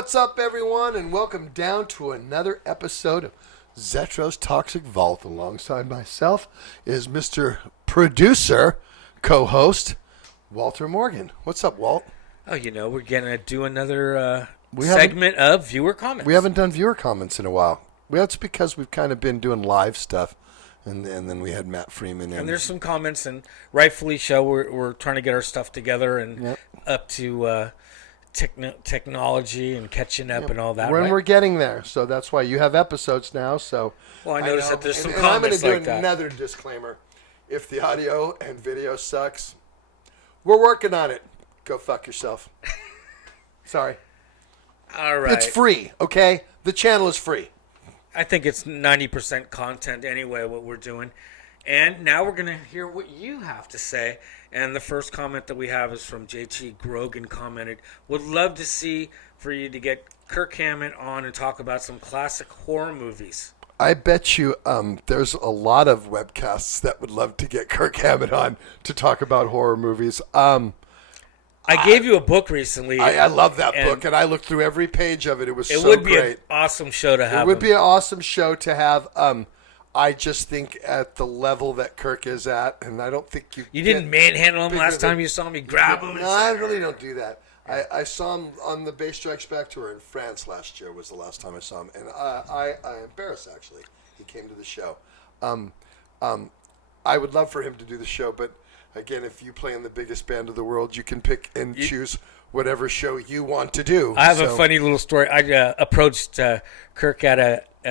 what's up, everyone, and welcome down to another episode of Zetro's Toxic Vault. Alongside myself is Mr. Producer, co-host, Walter Morgan. What's up, Walt? Oh, we're going to do another segment of viewer comments. We haven't done viewer comments in a while. Well, that's because we've kind of been doing live stuff, and then we had Matt Freeman. And there's some comments, and rightfully so. We're trying to get our stuff together and up to technology and catching up and all that. We're getting there, so that's why you have episodes now. So, well, I noticed that there's some and comments I'm going to do another disclaimer. If the audio and video sucks, we're working on it. Go fuck yourself. Sorry. All right. It's free, okay? The channel is free. I think it's 90% content anyway, what we're doing. And now we're going to hear what you have to say. And the first comment that we have is from JT Grogan commented, would love to see for you to get Kirk Hammett on and talk about some classic horror movies. I bet you there's a lot of webcasts that would love to get Kirk Hammett on to talk about horror movies. I gave you a book recently. I love that book, and I looked through every page of it. It was so great. It would be an awesome show to have. It would be an awesome show to have. I just think at the level that Kirk is at, and I don't think you didn't manhandle him last time you saw me grab him. No, I really don't do that. I saw him on the Bay Strikes Back tour in France last year. Was the last time I saw him, and I embarrassed actually. He came to the show. I would love for him to do the show, but again, if you play in the biggest band of the world, you can pick and choose whatever show you want to do. I have a funny little story. I approached Kirk at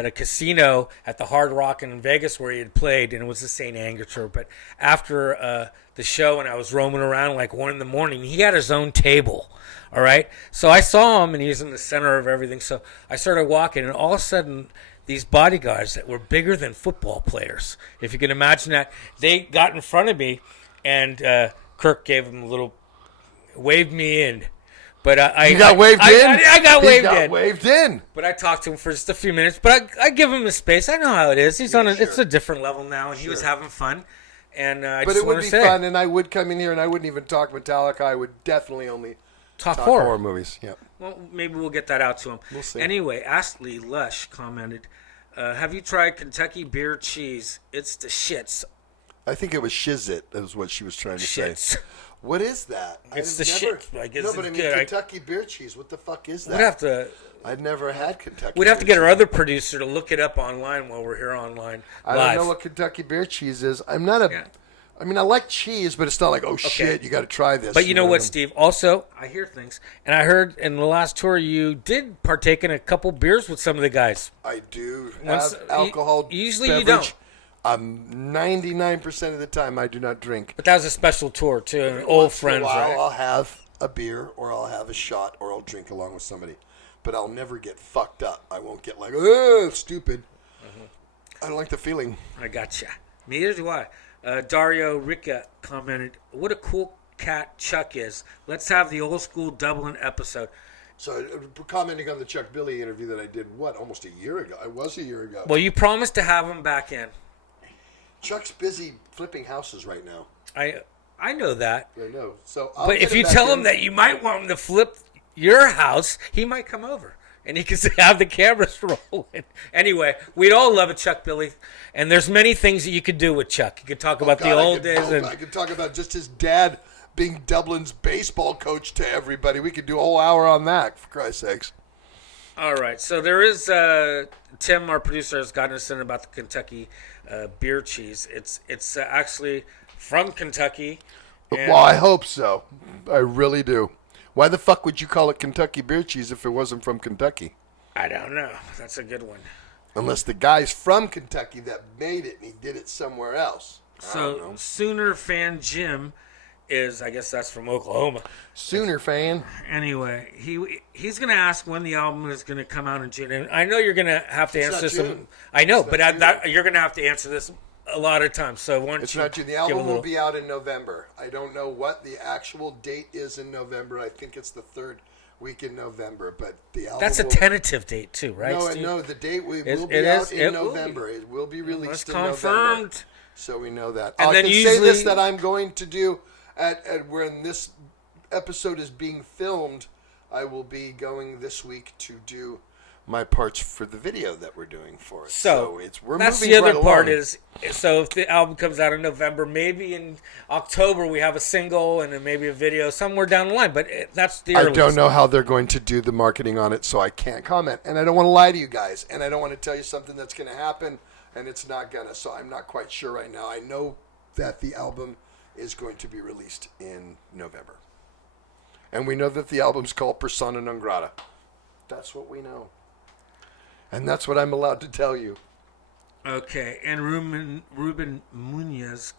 a casino at the Hard Rock in Vegas where he had played, and it was the St. Anger tour. But after the show, and I was roaming around like 1 a.m, he had his own table. All right, so I saw him, and he was in the center of everything. So I started walking, and all of a sudden, these bodyguards that were bigger than football players, if you can imagine that, they got in front of me, and Kirk gave him a little, waved me in. But I got waved in. But I talked to him for just a few minutes. But I give him the space. I know how it is. He's on it's a different level now, and he was having fun. And but it would be fun, and I would come in here, and I wouldn't even talk Metallica. I would definitely only talk horror movies. Yeah. Well, maybe we'll get that out to him. We'll see. Anyway, Astley Lush commented, "Have you tried Kentucky beer cheese? It's the shits." I think it was Shizit, is what she was trying to say. What is that? It's the shit. But I mean, Kentucky beer cheese. What the fuck is that? We'd have to. I'd never had Kentucky. We'd have to get our other producer to look it up online while we're here online. I don't know what Kentucky beer cheese is. I'm not a. Yeah. I mean, I like cheese, but it's not like, shit, you got to try this. But you know what, Steve? Also, I hear things, and I heard in the last tour you did partake in a couple beers with some of the guys. I do have alcohol. Usually beverage. You don't. 99% of the time I do not drink. But that was a special tour too, and old friends, right? I'll have a beer, or I'll have a shot, or I'll drink along with somebody. But I'll never get fucked up. I won't get like, stupid. Mm-hmm. I don't like the feeling. I gotcha. Neither do I. Dario Rica commented, "What a cool cat Chuck is. Let's have the old school Dublin episode." So, commenting on the Chuck Billy interview that I did, almost a year ago? It was a year ago. Well, you promised to have him back in. Chuck's busy flipping houses right now. I know that. I know. So, but if you tell him that you might want him to flip your house, he might come over. And he can have the cameras rolling. Anyway, we'd all love a Chuck Billy. And there's many things that you could do with Chuck. You could talk about the old days. I could talk about just his dad being Dublin's baseball coach to everybody. We could do a whole hour on that, for Christ's sakes. All right. So there is Tim, our producer, has gotten us in about the Kentucky beer cheese. It's actually from Kentucky. Well, I hope so. I really do. Why the fuck would you call it Kentucky beer cheese if it wasn't from Kentucky? I don't know. That's a good one. Unless the guy's from Kentucky that made it and he did it somewhere else. So Sooner fan Jim is, I guess that's from Oklahoma. Sooner fan. Anyway, he's going to ask when the album is going to come out in June. And I know you're going to have to answer this. I know, but you're going to have to answer this a lot of times. So it's not June. The album will be out in November. I don't know what the actual date is in November. I think it's the third week in November. But the album. That's a tentative date too, right? No. The date will be out in November. It will be released in November. Confirmed. So we know that. And I can say this, that I'm going to do at when this episode is being filmed. I will be going this week to do my parts for the video that we're doing for it. So we're that's moving the other right part along. is, so if the album comes out in November, maybe in October we have a single and then maybe a video somewhere down the line. But that's the I earliest. don't know how they're going to do the marketing on it, so I can't comment. And I don't want to lie to you guys, and I don't want to tell you something that's going to happen, and it's not going to. So I'm not quite sure right now. I know that the album is going to be released in November. And we know that the album's called Persona Non Grata. That's what we know. And that's what I'm allowed to tell you. Okay, and Ruben Munoz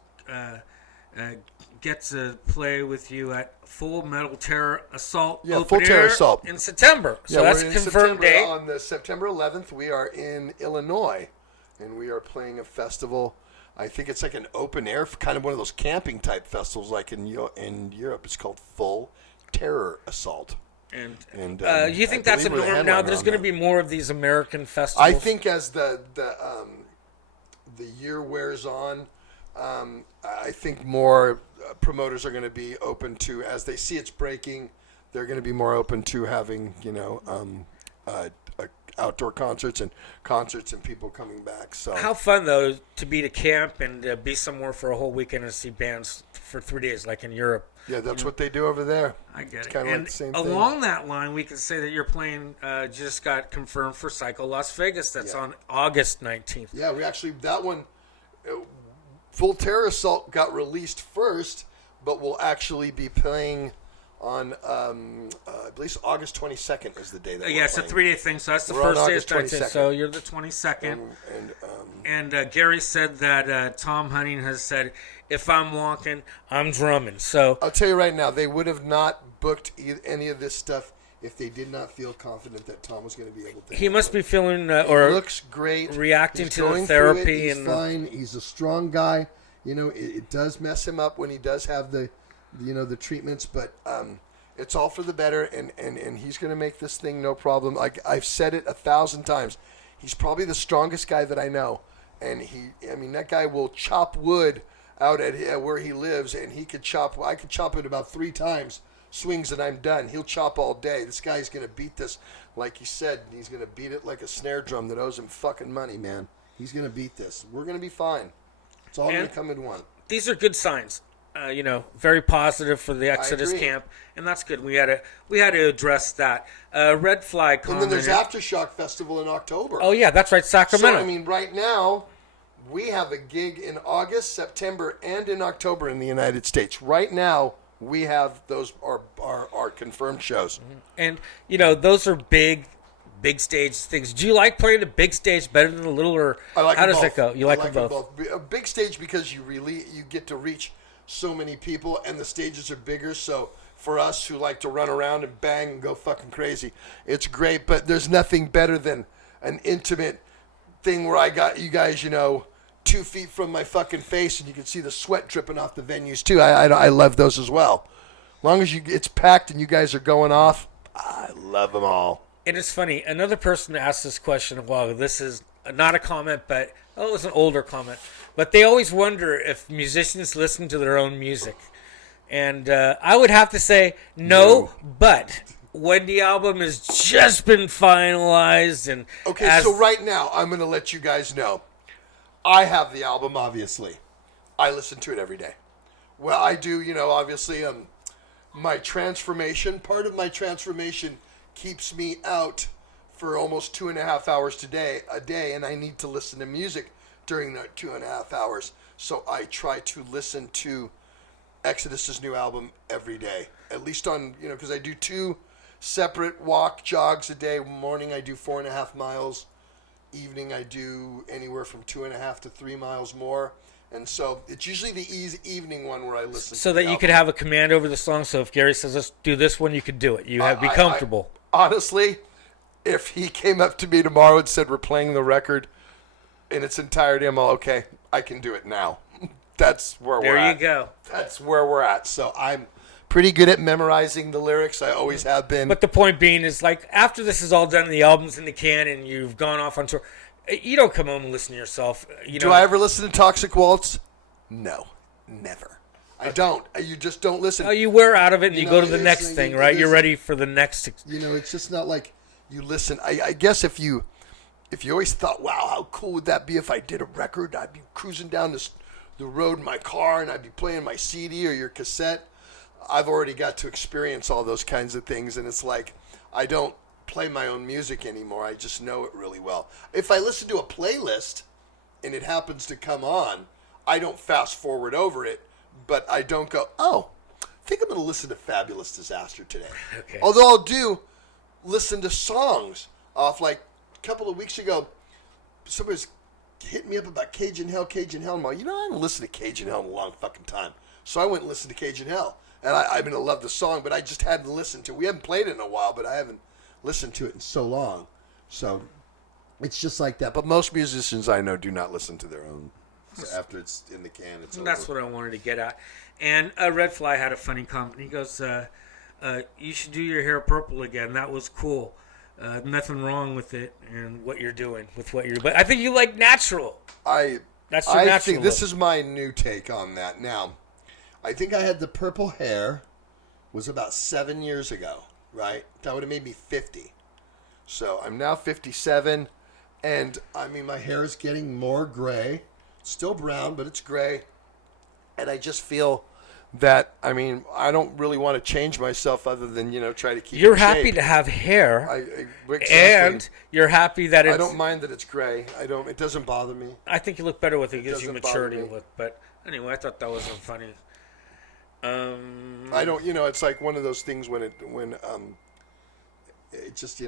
gets to play with you at Full Metal Terror Assault Yeah, Open Full Terror Air Assault. in September. So that's a in confirmed September. date. On the September 11th, we are in Illinois, and we are playing a festival. I think it's like an open air, kind of one of those camping type festivals, like in Europe. It's called Full Terror Assault. And And you think I that's a believe we're the norm now? headliner There's on going to that. be more of these American festivals. I think as the year wears on, I think more promoters are going to be open to, as they see it's breaking, they're going to be more open to having outdoor concerts and people coming back. So How fun though to be to camp and be somewhere for a whole weekend and see bands for 3 days, like in Europe. yeah, that's what they do over there. I get It's it. kind of And like the same along that line, we can say that you're playing. Just got confirmed for Psycho Las Vegas. That's Yeah. on August 19th. thing. Yeah, we actually that one, Full Terror Assault got released first, but we'll actually be playing on I believe August 22nd is the day that Yeah, we're it's a playing. 3-day thing. So that's the We're on first day August of 19th. 22nd. So you're the 22nd. And Gary said that Tom Hunting has said, if I'm walking, I'm drumming. So I'll tell you right now, they would have not booked any of this stuff if they did not feel confident that Tom was going to be able to. he must be feeling He or looks great. reacting He's to the going therapy through it. He's and fine. He's a strong guy. You know, it does mess him up when he does have the treatments, but it's all for the better, and he's going to make this thing no problem. Like I've said it 1,000 times, he's probably the strongest guy that I know, and that guy will chop wood out at where he lives, and I could chop it about 3 times, swings, and I'm done. He'll chop all day. This guy's going to beat this, like he said, he's going to beat it like a snare drum that owes him fucking money, man. He's going to beat this. We're going to be fine. It's all going to come in one. these are good signs. Very positive for the Exodus agree. camp, and that's good. We had to address that. Red Flag And then there's commented. Aftershock Festival in October. Oh yeah, that's right, Sacramento. So, right now, we have a gig in August, September, and in October in the United States. Right now, we have those are confirmed shows. And those are big stage things. Do you like playing the big stage better than the little, or I like how them does both. it go? You like them them both? A big stage because you get to reach so many people, and the stages are bigger. So for us who like to run around and bang and go fucking crazy, it's great. But there's nothing better than an intimate thing where I got you guys, 2 feet from my fucking face, and you can see the sweat dripping off the venues too. I love those as well. As long as it's packed and you guys are going off, I love them all. And it's funny. Another person asked this question a while ago. This is not a comment, but it was an older comment. But they always wonder if musicians listen to their own music. And I would have to say no. But when the album has just been finalized and Okay, so right now, I'm going to let you guys know. I have the album, obviously. I listen to it every day. Well, I do, obviously, my transformation, part of my transformation keeps me out for almost 2.5 hours a day, and I need to listen to music during that 2.5 hours. So I try to listen to Exodus's new album every day, at least on, because I do 2 separate jogs a day. Morning I do 4.5 miles. Evening I do anywhere from 2.5 to 3 miles more. And so it's usually the evening one where I listen. so to that the you could album. have a command over the song. So if Gary says, let's do this one, you could do it. You have be comfortable. Honestly, if he came up to me tomorrow and said we're playing the record in its entirety, I'm all okay. I can do it now. That's where we're at. There you go. That's where we're at. So I'm pretty good at memorizing the lyrics. I always have been. But the point being is, like, after this is all done, the album's in the can, and you've gone off on tour, you don't come home and listen to yourself. Do I ever listen to Toxic Waltz? No, never. I don't. You just don't listen. Oh, you wear out of it and you know, go to the it's next like- thing, it right? You're is- ready for the next. It's just not like you listen. I guess if you always thought, wow, how cool would that be if I did a record? I'd be cruising down the road in my car and I'd be playing my CD or your cassette. I've already got to experience all those kinds of things, and it's like I don't play my own music anymore. I just know it really well. If I listen to a playlist and it happens to come on, I don't fast forward over it, but I don't go, oh, I think I'm going to listen to Fabulous Disaster today. Okay. Although I'll do listen to songs off. Like a couple of weeks ago, somebody was hitting me up about Cajun Hell. I'm like, I haven't listened to Cajun Hell in a long fucking time. So I went and listened to Cajun Hell. And I mean, I love the song, but I just hadn't listened to it. We haven't played it in a while, but I haven't listened to it in so long. So it's just like that. But most musicians I know do not listen to their own. So after it's in the can, it's over. That's what I wanted to get at. And Red Fly had a funny comment. He goes, you should do your hair purple again. That was cool. Nothing wrong with it and what you're doing with what you're. But I think you like natural. That's your I natural think this look. is my new take on that. Now, I think I had the purple hair was about 7 years ago, right? That would have made me 50. So I'm now 57, and I mean, my hair is getting more gray. Still brown, but it's gray. And I just feel that, I mean, I don't really want to change myself other than, try to keep You're in happy shape. to have hair, Exactly. and you're happy that it's. I don't mind that it's gray. It doesn't bother me. I think you look better with it. It gives you Doesn't bother maturity me. look. But anyway, I thought that was a funny. I don't, it's like one of those things when it just,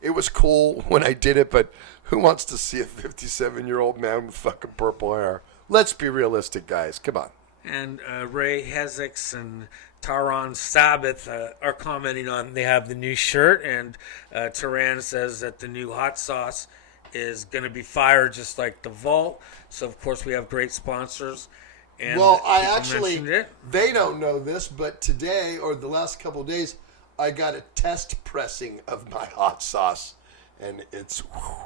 it was cool when I did it, but who wants to see a 57-year-old man with fucking purple hair? Let's be realistic, guys. Come on. And Ray Hezix and Taron Sabbath are commenting on they have the new shirt, and Taran says that the new hot sauce is going to be fire just like the Vault. So, of course, we have great sponsors. And Well, people mentioned it. they don't know this, but today or the last couple of days, I got a test pressing of my hot sauce, and it's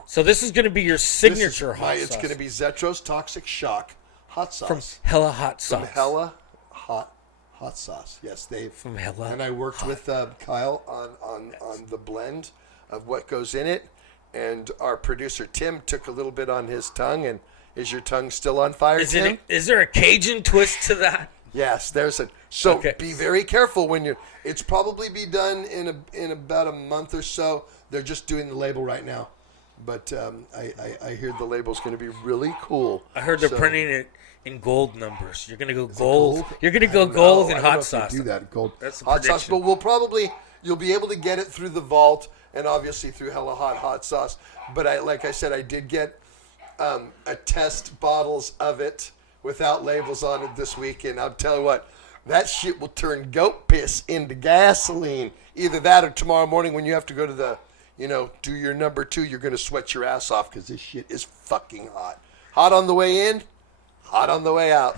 So this is going to be your signature hot sauce. It's going to be Zetro's Toxic Shock hot sauce from Hella Hot Sauce. From Hella hot sauce. Yes, they From Hella. And I worked with Kyle on the blend of what goes in it, and our producer Tim took a little bit on his tongue. And is your tongue still on fire, Tim? Is there a Cajun twist to that? Yes, there's a. So Okay. be very careful when you're. It's probably be done in about a month or so. They're just doing the label right now, but I hear the label's going to be really cool. I heard they're So- printing it in gold numbers. You're going to go gold. gold? You're going to go I don't gold know. in I don't know hot if they sauce. do that gold That's a hot sauce, prediction. but you'll be able to get it through the Vault and obviously through Hella hot sauce. But like I said, I did get a test bottles of it without labels on it this week, and I'll tell you what, that shit will turn goat piss into gasoline. Either that or tomorrow morning when you have to go to the, do your number 2, you're going to sweat your ass off because this shit is fucking hot. Hot on the way in, hot on the way out.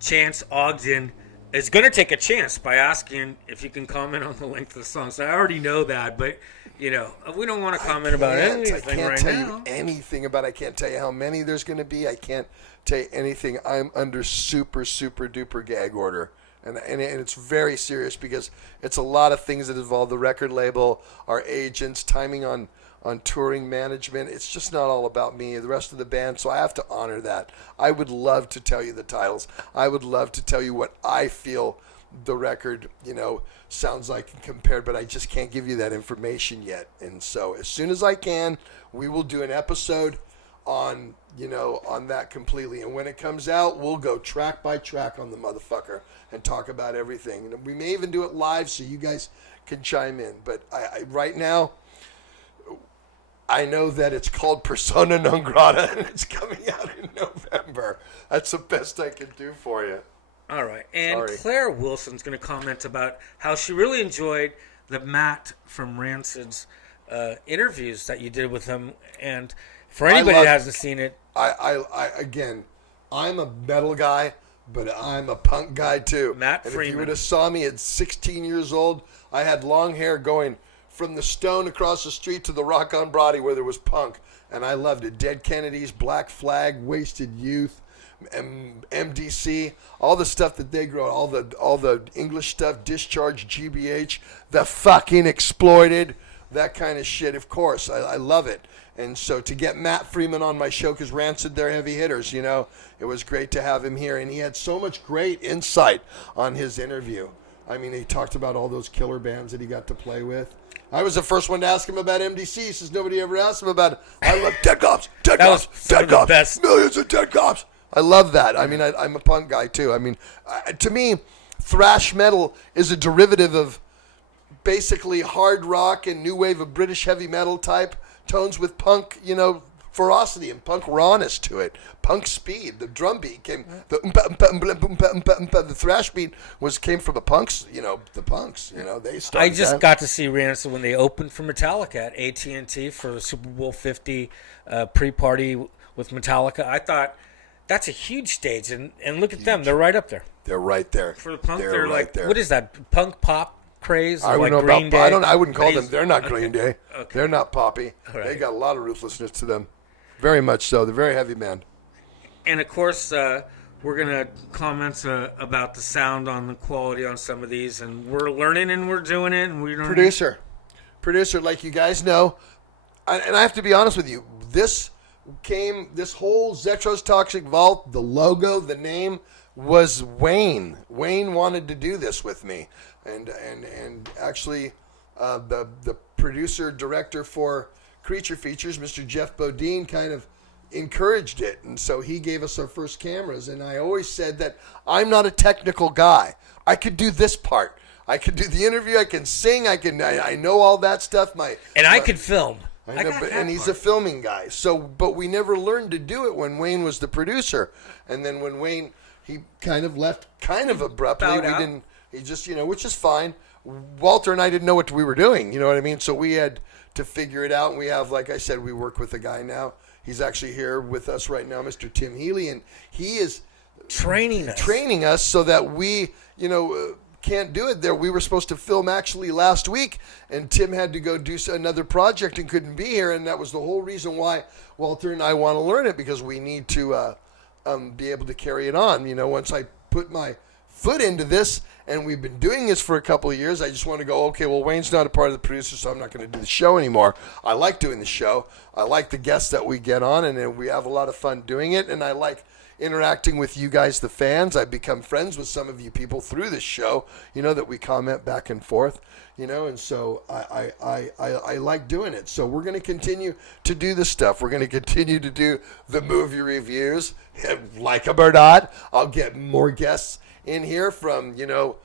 Chance Ogden is going to take a chance by asking if you can comment on the length of the song. So I already know that, but, we don't want to comment about anything I can't right tell now. you anything about it. I can't tell you how many there's going to be. I can't tell you anything. I'm under super, super duper gag order. And it's very serious because it's a lot of things that involve the record label, our agents, timing on touring management. It's just not all about me, the rest of the band, so I have to honor that. I would love to tell you the titles. I would love to tell you what I feel the record, sounds like compared, but I just can't give you that information yet. And so as soon as I can, we will do an episode on that completely. And when it comes out, we'll go track by track on the motherfucker and talk about everything. And we may even do it live so you guys can chime in. But I right now, I know that it's called Persona Non Grata and it's coming out in November. That's the best I can do for you. All right. And Sorry. Claire Wilson's going to comment about how she really enjoyed the Matt from Rancid's interviews that you did with him. And for anybody that hasn't seen it, Again, I'm a metal guy, but I'm a punk guy too. Matt and Freeman. if you would have saw me at 16 years old, I had long hair going from the Stone across the street to the Rock on Broadway where there was punk. and I loved it. Dead Kennedys, Black Flag, Wasted Youth, MDC, all the stuff that they grow, all the English stuff, Discharge, GBH, the fucking Exploited, that kind of shit. Of course, I love it. And so to get Matt Freeman on my show, because Rancid, they're heavy hitters, you know, it was great to have him here. And he had so much great insight on his interview. I mean, he talked about all those killer bands that he got to play with. I was the first one to ask him about MDC. He says nobody ever asked him about it. I love Dead Cops, Dead Cops, Dead Cops, best. Millions of Dead Cops. I love that. I mean, I'm a punk guy too. I mean, to me, thrash metal is a derivative of basically hard rock and new wave of British heavy metal type tones with punk, you know, ferocity and punk rawness to it. Punk speed. The drum beat came. The thrash beat came from the punks. You know, the punks. You know, they started. I just got to see Rancid when they opened for Metallica at AT&T for Super Bowl 50 pre-party with Metallica. I thought that's a huge stage, and look at them. They're right up there. They're right there. For the punk, they're right like there. What is that? Punk pop craze? I like know Green about. Day? I wouldn't call them. They're not Green Day. Okay. They're not poppy. Right. They got a lot of ruthlessness to them. Very much so. They're very heavy band. And of course, we're gonna comment about the sound on the quality on some of these, and we're learning and we're doing it. And we're Producer, like you guys know, and I have to be honest with you. This whole Zetro's Toxic Vault, the logo, the name was Wayne. Wayne wanted to do this with me, and actually, the producer director for Creature Features, Mr. Jeff Bodine, kind of encouraged it, and so he gave us our first cameras. And I always said that I'm not a technical guy. I could do this part. I could do the interview. I can sing. I know all that stuff. I could film. I know, and he's a filming guy. So, but we never learned to do it when Wayne was the producer. And then when Wayne, he kind of left, kind of abruptly. We didn't. He just, you know, which is fine. Walter and I didn't know what we were doing. You know what I mean? So we had to figure it out. And we have, like I said, we work with a guy now. He's actually here with us right now, Mr. Tim Healy, and he is training us so that we, you know, can't do it there. We were supposed to film actually last week, and Tim had to go do another project and couldn't be here, and that was the whole reason why Walter and I want to learn it, because we need to be able to carry it on. You know, once I put my foot into this, and we've been doing this for a couple of years, I just want to go, okay, well, Wayne's not a part of the producer, so I'm not going to do the show anymore. I like doing the show. I like the guests that we get on, and we have a lot of fun doing it, and I like interacting with you guys, the fans. I've become friends with some of you people through this show, you know, that we comment back and forth, you know, and so I like doing it. So we're going to continue to do this stuff. We're going to continue to do the movie reviews, like them or not. I'll get more guests in here from, you know,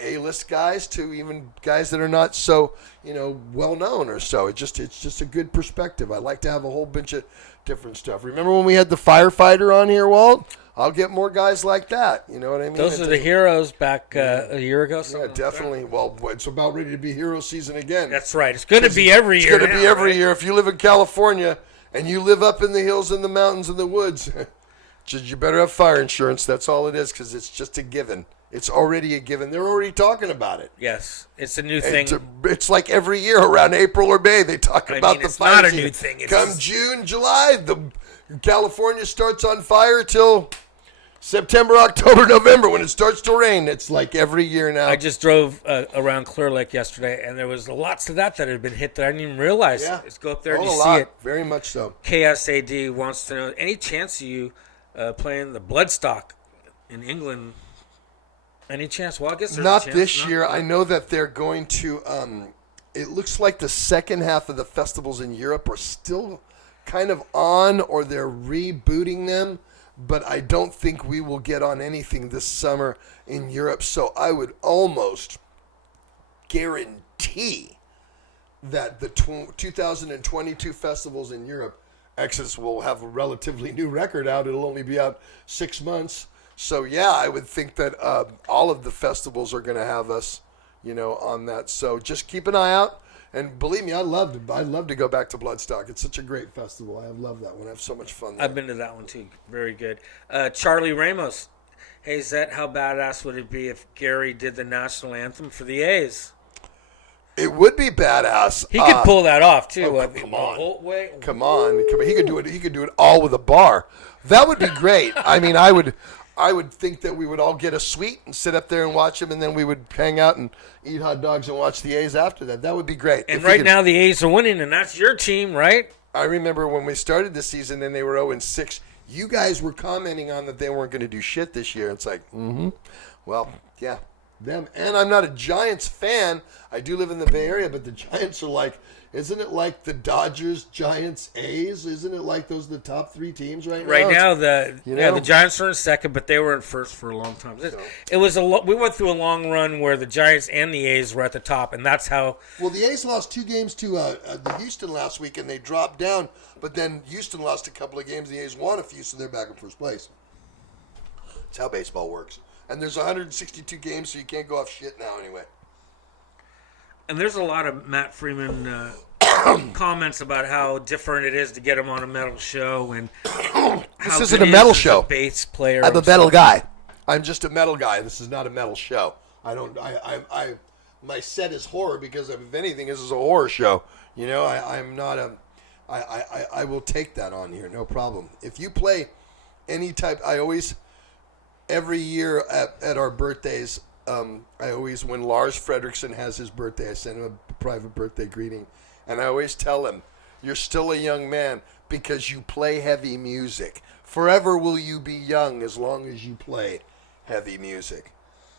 A-list guys to even guys that are not so, you know, well-known or so. It's just a good perspective. I like to have a whole bunch of different stuff. Remember when we had the firefighter on here, Walt? I'll get more guys like that. You know what I mean? Those are the heroes back a year ago. Yeah, definitely. Well, it's about ready to be hero season again. That's right. It's going to be every year. It's going to be every year. If you live in California and you live up in the hills and the mountains and the woods, you better have fire insurance. That's all it is, because it's just a given. It's already a given. They're already talking about it. Yes, it's a new thing. It's like every year around April or May they talk about the fire. It's not a new thing. Come June, July, California starts on fire till September, October, November when it starts to rain. It's like every year now. I just drove around Clear Lake yesterday, and there was lots of that had been hit that I didn't even realize. Yeah. Let's go up there and you lot. see it. Very much so. KSAD wants to know, any chance of you playing the Bloodstock in England? Any chance? Well, I guess there's not a chance. This year. I know that they're going to. It looks like the second half of the festivals in Europe are still kind of on, or they're rebooting them. But I don't think we will get on anything this summer in Europe. So I would almost guarantee that the 2022 festivals in Europe, Exodus will have a relatively new record out. It'll only be out 6 months. So, yeah, I would think that all of the festivals are going to have us, you know, on that. So just keep an eye out. And believe me, I'd love to go back to Bloodstock. It's such a great festival. I love that one. I have so much fun there. I've been to that one, too. Very good. Charlie Ramos. Hey, Zet, how badass would it be if Gary did the national anthem for the A's? It would be badass. He could pull that off too. come on. Holtway. Come on. He could do it. He could do it all with a bar. That would be great. I mean, I would think that we would all get a suite and sit up there and watch him, and then we would hang out and eat hot dogs and watch the A's after that. That would be great. And right now the A's are winning, and that's your team, right? I remember when we started the season and they were 0-6. You guys were commenting on that they weren't going to do shit this year. It's like, well, yeah, them. And I'm not a Giants fan. I do live in the Bay Area, but the Giants are like, isn't it like the Dodgers, Giants, A's? Isn't it like those are the top three teams right now? Right now, the Giants are in second, but they were in first for a long time. It was we went through a long run where the Giants and the A's were at the top, and that's how. Well, the A's lost 2 games to the Houston last week, and they dropped down. But then Houston lost a couple of games. The A's won a few, so they're back in first place. That's how baseball works. And there's 162 games, so you can't go off shit now anyway. And there's a lot of Matt Freeman comments about how different it is to get him on a metal show, and this isn't a metal show. A bass player. I'm a metal guy. I'm just a metal guy. This is not a metal show. My set is horror because if anything, this is a horror show. You know, I'm not a. I will take that on here, no problem. If you play any type, every year at our birthdays, I always, when Lars Fredrickson has his birthday, I send him a private birthday greeting, and I always tell him, you're still a young man because you play heavy music. Forever will you be young as long as you play heavy music.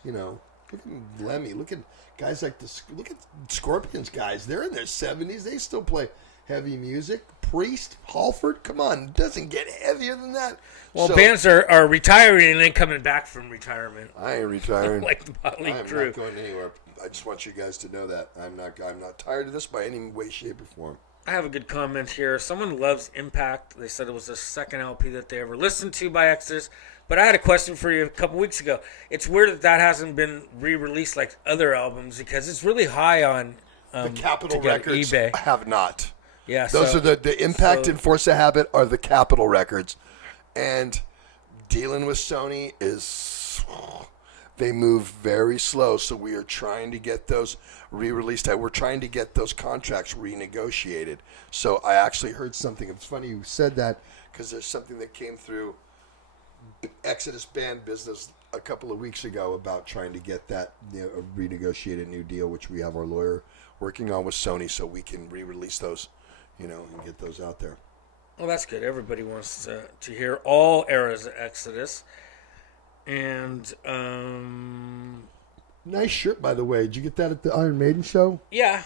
You know, look at Lemmy, look at guys like look at Scorpions guys. They're in their 70s. They still play heavy music. Priest, Halford, come on, it doesn't get heavier than that. Well, bands are retiring and then coming back from retirement. I ain't retiring. Like the Motley Crue. I'm not going anywhere. I just want you guys to know that I'm not tired of this by any way, shape, or form. I have a good comment here. Someone loves Impact. They said it was the second LP that they ever listened to by Exodus. But I had a question for you a couple weeks ago. It's weird that hasn't been re-released like other albums because it's really high on the Capitol Records eBay. Have not. Yeah, those are the Impact and Force of Habit are the Capitol Records, and dealing with Sony is they move very slow. So we are trying to get those re-released. We're trying to get those contracts renegotiated. So I actually heard something. It's funny you said that because there's something that came through Exodus band business a couple of weeks ago about trying to get that a renegotiated new deal, which we have our lawyer working on with Sony, so we can re-release those. And get those out there. Well, that's good. Everybody wants to hear all eras of Exodus. And, nice shirt, by the way. Did you get that at the Iron Maiden show? Yeah.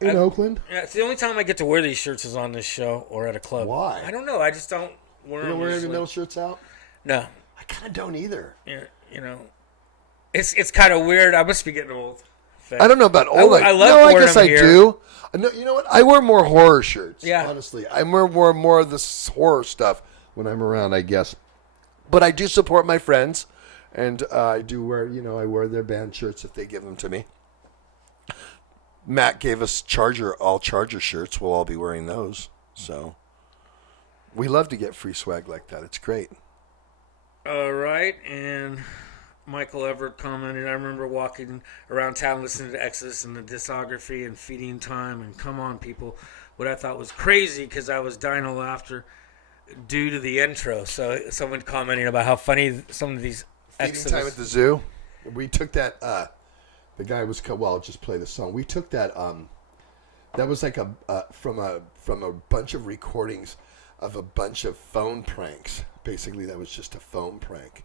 In Oakland? Yeah, it's the only time I get to wear these shirts is on this show or at a club. Why? I don't know. I just don't wear them. You don't wear any metal shirts out? No. I kind of don't either. Yeah, it's kind of weird. I must be getting old. I don't know about old. I love I guess I here. do. No, you know what? I wear more horror shirts. Yeah. Honestly, I wear more of this horror stuff when I'm around, I guess. But I do support my friends, and I do wear. I wear their band shirts if they give them to me. Matt gave us all Charger shirts. We'll all be wearing those. So we love to get free swag like that. It's great. All right, and Michael Everett commented, I remember walking around town listening to Exodus and the discography and Feeding Time and Come On People, what I thought was crazy because I was dying of laughter due to the intro. So someone commenting about how funny some of these Exodus... Feeding Time at the Zoo. We took that, the guy was, I'll just play the song. We took that, that was like from a bunch of recordings of a bunch of phone pranks. Basically, that was just a phone prank.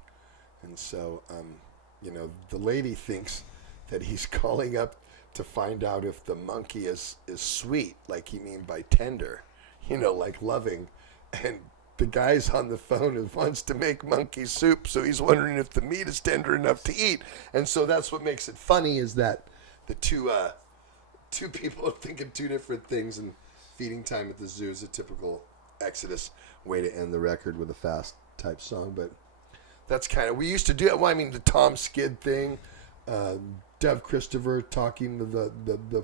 And so, the lady thinks that he's calling up to find out if the monkey is sweet, like he mean by tender, like loving. And the guy's on the phone and wants to make monkey soup, so he's wondering if the meat is tender enough to eat. And so that's what makes it funny is that the two people are thinking two different things, and Feeding Time at the Zoo is a typical Exodus way to end the record with a fast type song, but that's kind of, we used to do it. Well, I mean, the Tom Skid thing, Dev Christopher talking the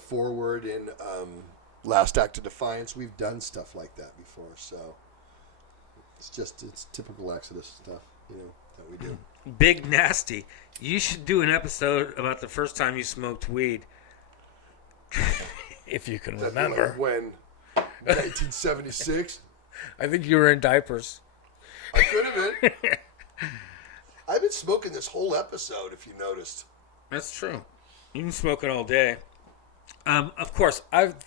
forward in Last Act of Defiance. We've done stuff like that before, so it's typical Exodus stuff, that we do. Big Nasty. You should do an episode about the first time you smoked weed. If you can remember. Like when? 1976? I think you were in diapers. I could have been. I've been smoking this whole episode, if you noticed. That's true. You can smoke it all day. Of course,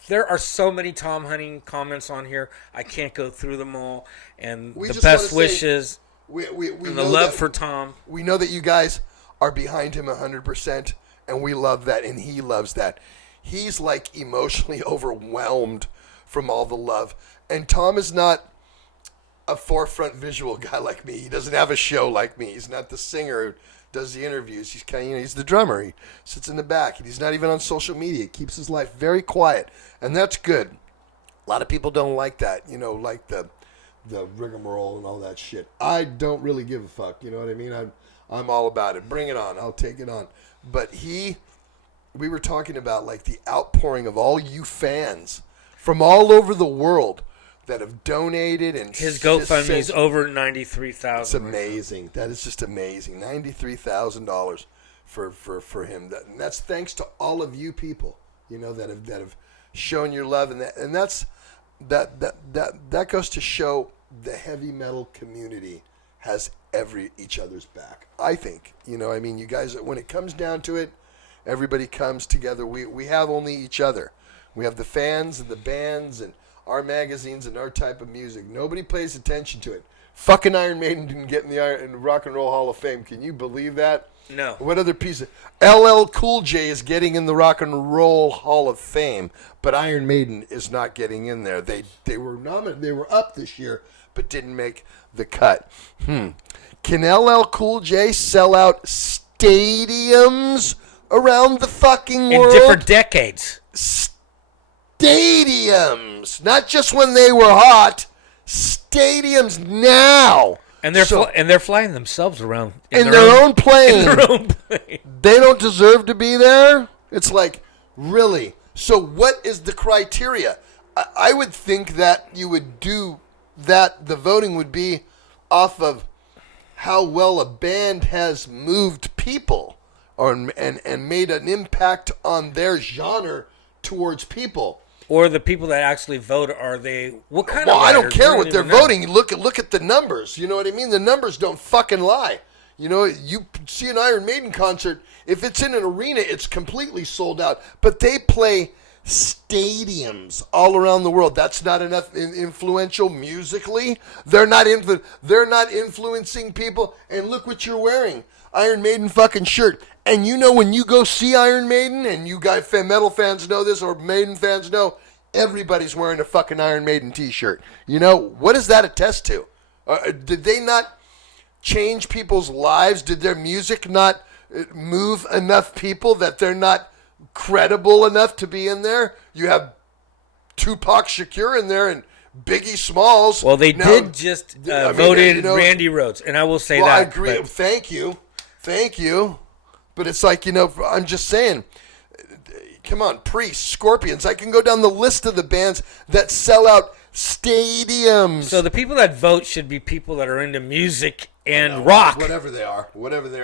there are so many Tom Hunting comments on here. I can't go through them all. And the best wishes we and the love for Tom. We know that you guys are behind him 100%, and we love that, and he loves that. He's like emotionally overwhelmed from all the love. And Tom is not a forefront visual guy like me. He doesn't have a show like me. He's not the singer who does the interviews. He's kind of, he's the drummer. He sits in the back. He's not even on social media. He keeps his life very quiet, and that's good. A lot of people don't like that, like the rigmarole and all that shit. I don't really give a fuck. You know what I mean? I'm all about it. Bring it on. I'll take it on. But we were talking about like the outpouring of all you fans from all over the world that have donated, and his GoFundMe is over $93,000. It's amazing. That is just amazing. $93,000 for him. And that's thanks to all of you people, that have shown your love, and that goes to show the heavy metal community has each other's back. I think, you guys, when it comes down to it, everybody comes together. We have only each other. We have the fans and the bands and our magazines and our type of music. Nobody pays attention to it. Fucking Iron Maiden didn't get in the Rock and Roll Hall of Fame. Can you believe that? No. What other piece of... LL Cool J is getting in the Rock and Roll Hall of Fame, but Iron Maiden is not getting in there. They were nominated. They were up this year, but didn't make the cut. Can LL Cool J sell out stadiums around the fucking world? In different decades. Stadiums, not just when they were hot. Stadiums now, and they're flying themselves around in their own plane. In their own plane. They don't deserve to be there. It's like, really. So what is the criteria? I would think that you would do that. The voting would be off of how well a band has moved people, and made an impact on their genre towards people. Or the people that actually vote, are they... What kind of writers? I don't care what they're voting. Look at the numbers. You know what I mean? The numbers don't fucking lie. You see an Iron Maiden concert, if it's in an arena, it's completely sold out. But they play stadiums all around the world. That's not enough influential musically. They're not influencing people. And look what you're wearing. Iron Maiden fucking shirt. And when you go see Iron Maiden, and you guys, metal fans know this, or Maiden fans know, everybody's wearing a fucking Iron Maiden t-shirt. What does that attest to? Did they not change people's lives? Did their music not move enough people that they're not credible enough to be in there? You have Tupac Shakur in there and Biggie Smalls. Well, they did just voted Randy Rhoads, and I will say that. I agree. But... Thank you. But it's like, I'm just saying, come on, Priest, Scorpions. I can go down the list of the bands that sell out stadiums. So the people that vote should be people that are into music and rock. Whatever they are.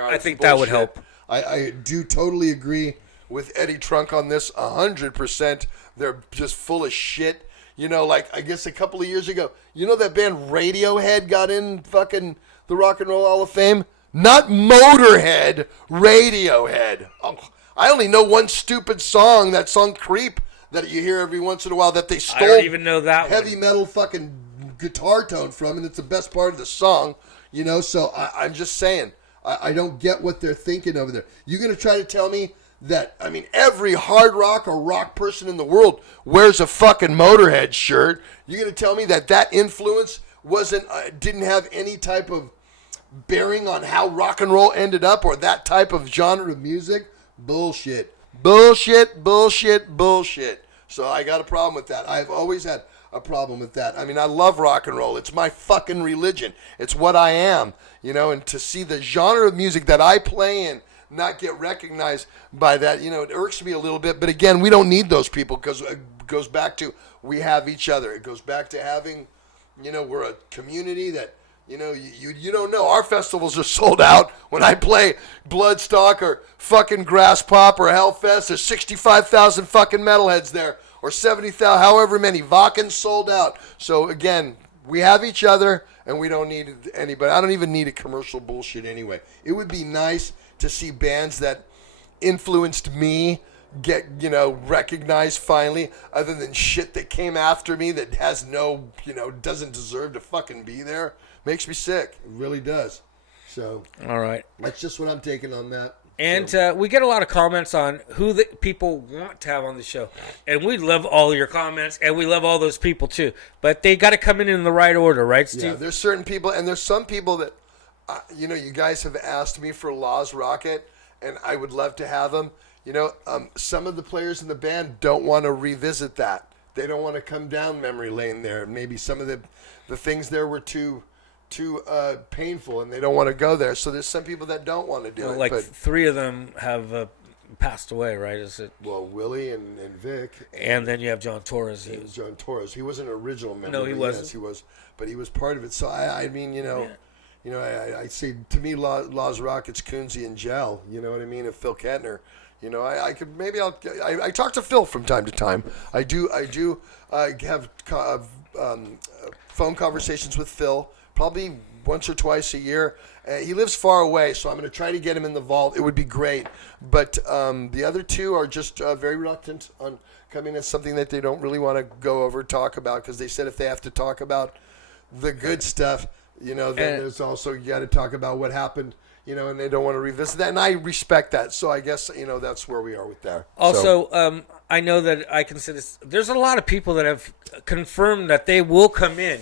I think that would help. I do totally agree with Eddie Trunk on this 100%. They're just full of shit. Like, I guess a couple of years ago, that band Radiohead got in fucking the Rock and Roll Hall of Fame? Not Motorhead, Radiohead. Oh, I only know one stupid song, that song Creep, that you hear every once in a while that they stole. I don't even know that heavy metal fucking guitar tone from, and it's the best part of the song. So I'm just saying, I don't get what they're thinking over there. You're going to try to tell me that, every hard rock or rock person in the world wears a fucking Motorhead shirt. You're going to tell me that influence didn't have any type of bearing on how rock and roll ended up, or that type of genre of music? Bullshit. So I got a problem with that. I've always had a problem with that. I love rock and roll. It's my fucking religion. It's what I am, and to see the genre of music that I play in not get recognized by that, it irks me a little bit. But again, we don't need those people, because it goes back to we have each other. It goes back to having, we're a community that You know, you don't know. Our festivals are sold out. When I play Bloodstock or fucking Grass Pop or Hellfest, there's 65,000 fucking metalheads there. Or 70,000, however many. Vakken's sold out. So, again, we have each other, and we don't need anybody. I don't even need a commercial bullshit anyway. It would be nice to see bands that influenced me get, recognized finally, other than shit that came after me that has no, doesn't deserve to fucking be there. Makes me sick. It really does. So, all right. That's just what I'm taking on that. And so. We get a lot of comments on who the people want to have on the show. And we love all your comments, and we love all those people too. But they got to come in the right order, right, Steve? Yeah, there's certain people, and there's some people that, you guys have asked me for Law's Rocket, and I would love to have them. Some of the players in the band don't want to revisit that. They don't want to come down memory lane there. Maybe some of the things there were too painful, and they don't want to go there. So there's some people that don't want to do it. Like 3 of them have passed away, right? Is it? Well, Willie and Vic. And then you have John Torres. John Torres. He wasn't an original member. No, he wasn't. Yes, he was. But he was part of it. So, I mean, I say, to me, Law's Rockets, Coonsy, and Gel. You know what I mean? Of Phil Kettner. I could maybe I talk to Phil from time to time. I do have phone conversations with Phil probably once or twice a year. He lives far away, so I'm going to try to get him in the vault. It would be great. But the other 2 are just very reluctant on coming. It's something that they don't really want to go over talk about, because they said if they have to talk about the good stuff, then there's also, you got to talk about what happened. And they don't want to revisit that, and I respect that. So I guess that's where we are with that. Also, I know that I consider there's a lot of people that have confirmed that they will come in.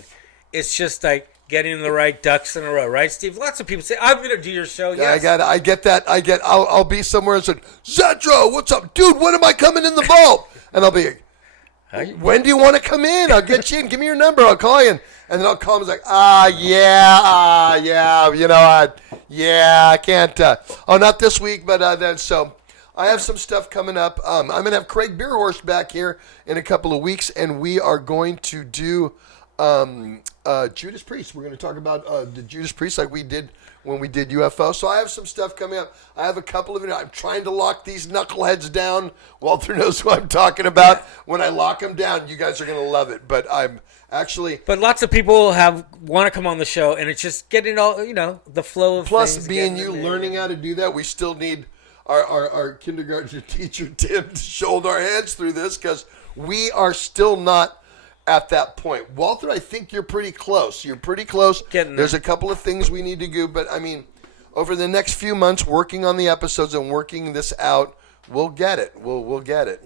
It's just like getting the right ducks in a row, right, Steve? Lots of people say, "I'm going to do your show." Yeah, yes. I get that. I'll be somewhere and say, "Zetro, what's up, dude? When am I coming in the vault?" And I'll be like, "When do you want to come in? I'll get you in. Give me your number. I'll call you." And then I'll call him and like, I can't. Not this week, but then so. I have some stuff coming up. I'm going to have Craig Beerhorst back here in a couple of weeks, and we are going to do Judas Priest. We're going to talk about the Judas Priest like we did when we did UFO. So I have some stuff coming up. I have a couple of it. I'm trying to lock these knuckleheads down. Walter knows who I'm talking about. When I lock them down, you guys are going to love it. But I'm actually... But lots of people want to come on the show, and it's just getting all, the flow of plus, things. Plus, me and you learning how to do that, we still need our kindergarten teacher, Tim, to shoulder our hands through this, because we are still not at that point. Walter, I think you're pretty close. There's a couple of things we need to do, but I mean, over the next few months, working on the episodes and working this out, we'll get it. We'll get it,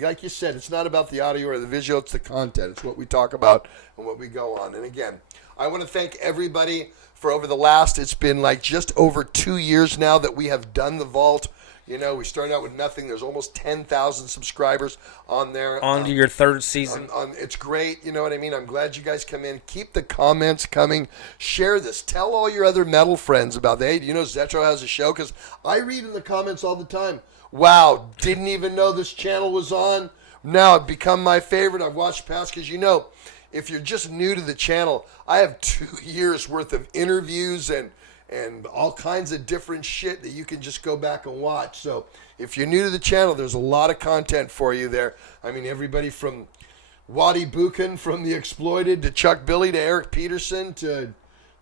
Like you said, it's not about the audio or the visual, it's the content. It's what we talk about and what we go on. And again, I want to thank everybody for it's been like just over 2 years now that we have done the vault. We started out with nothing. There's almost 10,000 subscribers on there. On to your 3rd season. It's great. You know what I mean? I'm glad you guys come in. Keep the comments coming. Share this. Tell all your other metal friends about that. Hey, do you know Zetro has a show? Because I read in the comments all the time, wow, didn't even know this channel was on. Now it's become my favorite. I've watched past, because if you're just new to the channel, I have 2 years worth of interviews and all kinds of different shit that you can just go back and watch. So if you're new to the channel, there's a lot of content for you there. I mean, everybody from Waddy Buchan from The Exploited to Chuck Billy to Eric Peterson to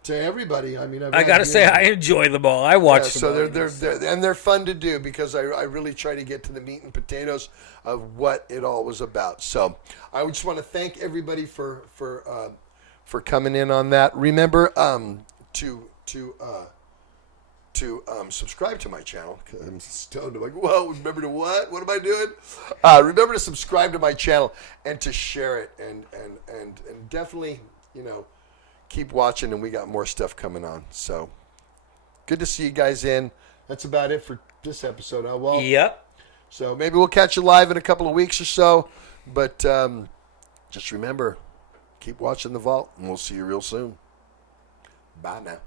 everybody. I mean, I got to say, I enjoy them all. I watch them all. So they're fun to do, because I really try to get to the meat and potatoes of what it all was about. So I just want to thank everybody for coming in on that. Remember to subscribe to my channel. I'm stoned. I'm like, whoa, remember to what? What am I doing? Remember to subscribe to my channel and to share it, and definitely, keep watching, and we got more stuff coming on. So good to see you guys in. That's about it for this episode, huh, Walt? Yep. So maybe we'll catch you live in a couple of weeks or so, but just remember, keep watching the vault, and we'll see you real soon. Bye now.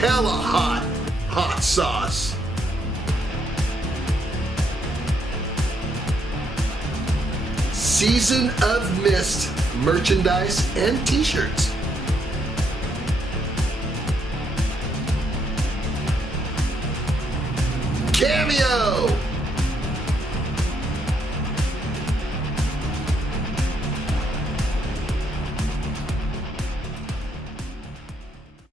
hella hot sauce. Season of Mist merchandise and t-shirts. Cameo!